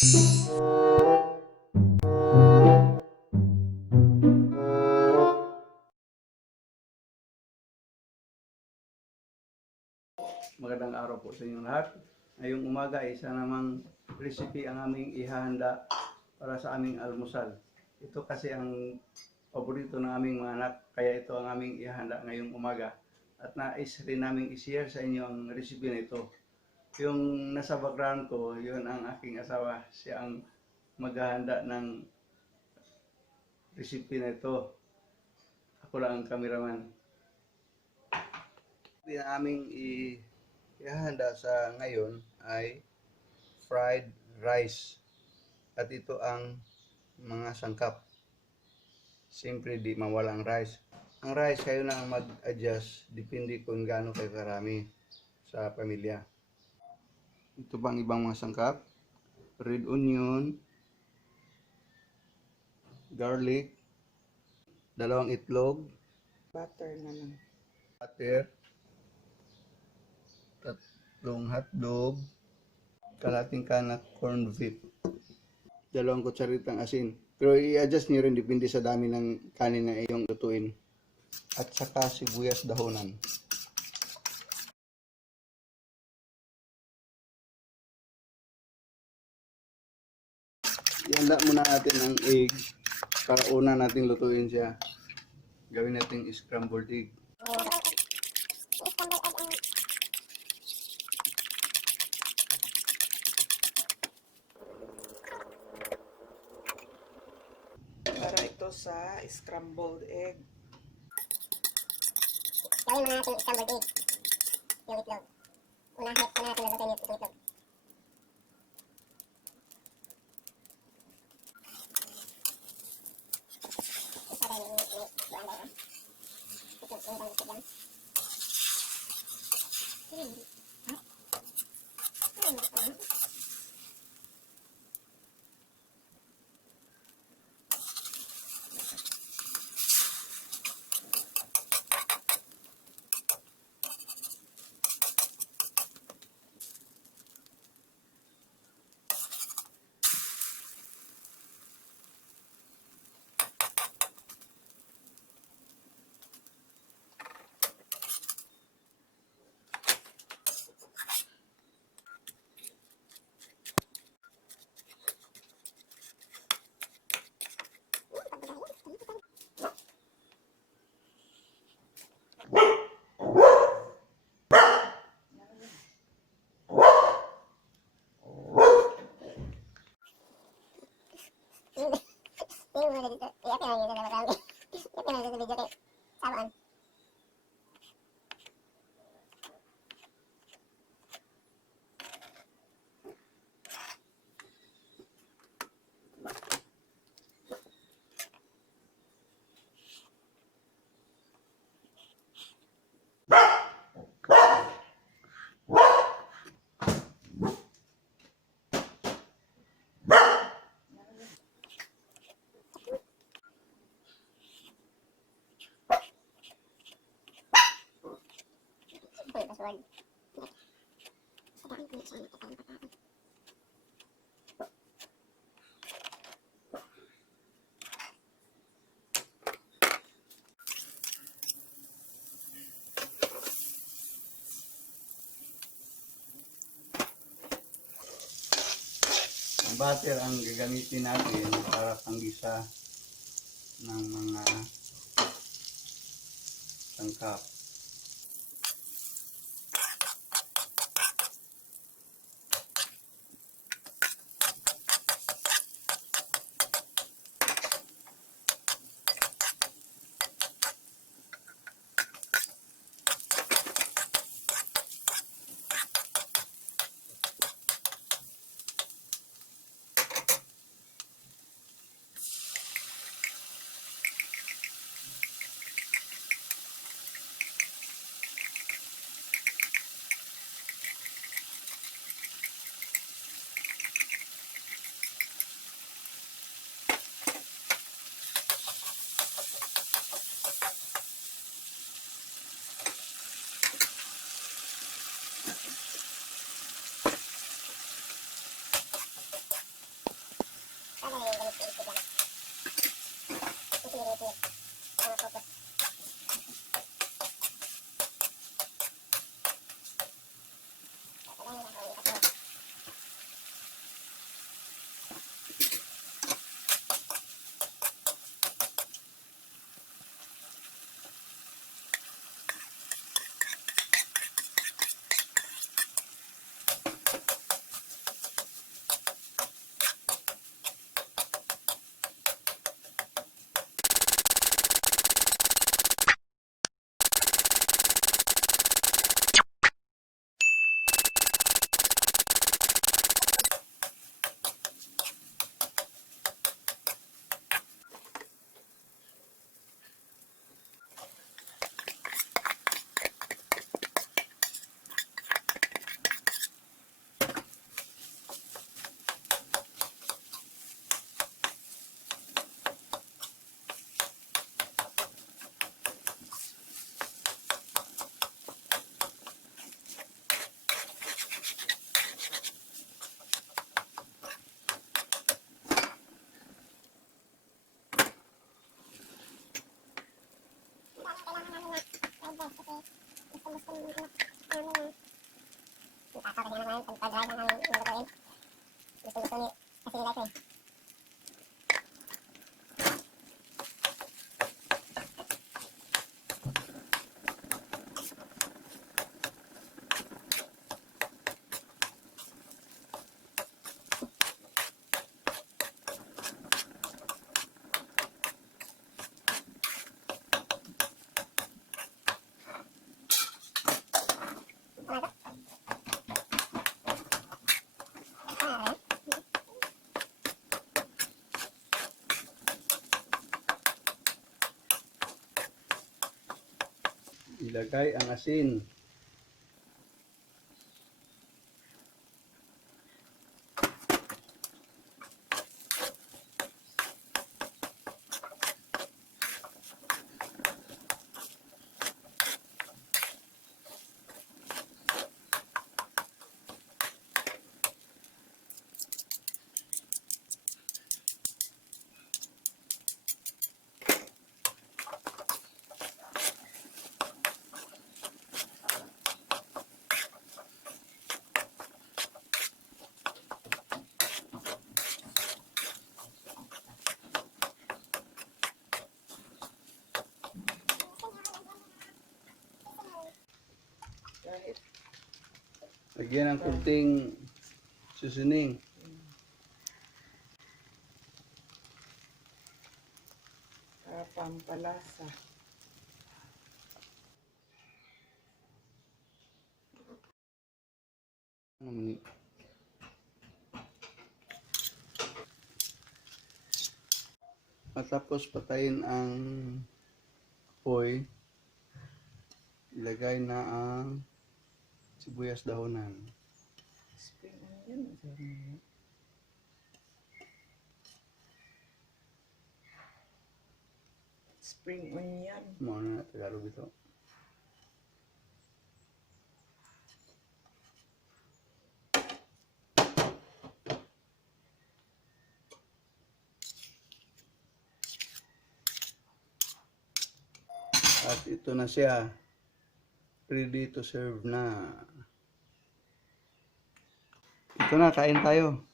Magandang araw po sa inyong lahat. Ngayong umaga ay isa namang recipe ang aming ihahanda para sa aming almusal. Ito kasi ang paborito ng aming mga anak, kaya ito ang aming ihahanda ngayong umaga. At nais rin namin i-share sa inyo ang recipe na ito. Yung nasa background ko, yun ang aking asawa. Siya ang maghahanda ng recipe na ito. Ako lang ang cameraman. Ito ang aming ihahanda sa ngayon ay fried rice. At ito ang mga sangkap. Siyempre di mawala ang rice. Ang rice kayo na ang mag-adjust, depende kung gaano kayo karami sa pamilya. Ito bang ibang mga sangkap? Red onion, garlic, 2 itlog, Butter naman. butter, 3 hotdog, kalating kanak corned beef, 2 kutsaritang asin. Pero i-adjust nyo rin, depende sa dami ng kanin na iyong lutuin. At saka sibuyas dahonan. Ihanda muna natin ang egg para una natin lutuin siya. Gawin natin scrambled egg. Para ito sa scrambled egg. Gawin muna natin scrambled egg. Yung itlog. Una natin lulutuin yung itlog. Ang butter ang gagamitin natin para panggisa ng mga sangkap. Sana yung ganit ko ito dyan. Ito yung ganit. Mga focus. Patayin na ako. Ikat mo. Ilagay ang asin. Kahit Lagyan ng kunting seasoning. pampalasa. Matapos patayin ang apoy, ilagay na ang sibuyas dahonan. Spring onion. Spring onion. Ano na Tagalog ito? At ito na siya. Ready to serve na. Ito na, kain tayo.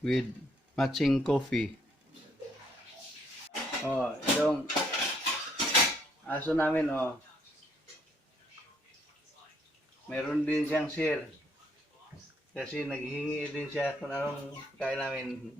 With matching coffee. Oh, itong aso namin, oh. Meron din siyang share. Kasi naghihingi din siya kung anong kain namin.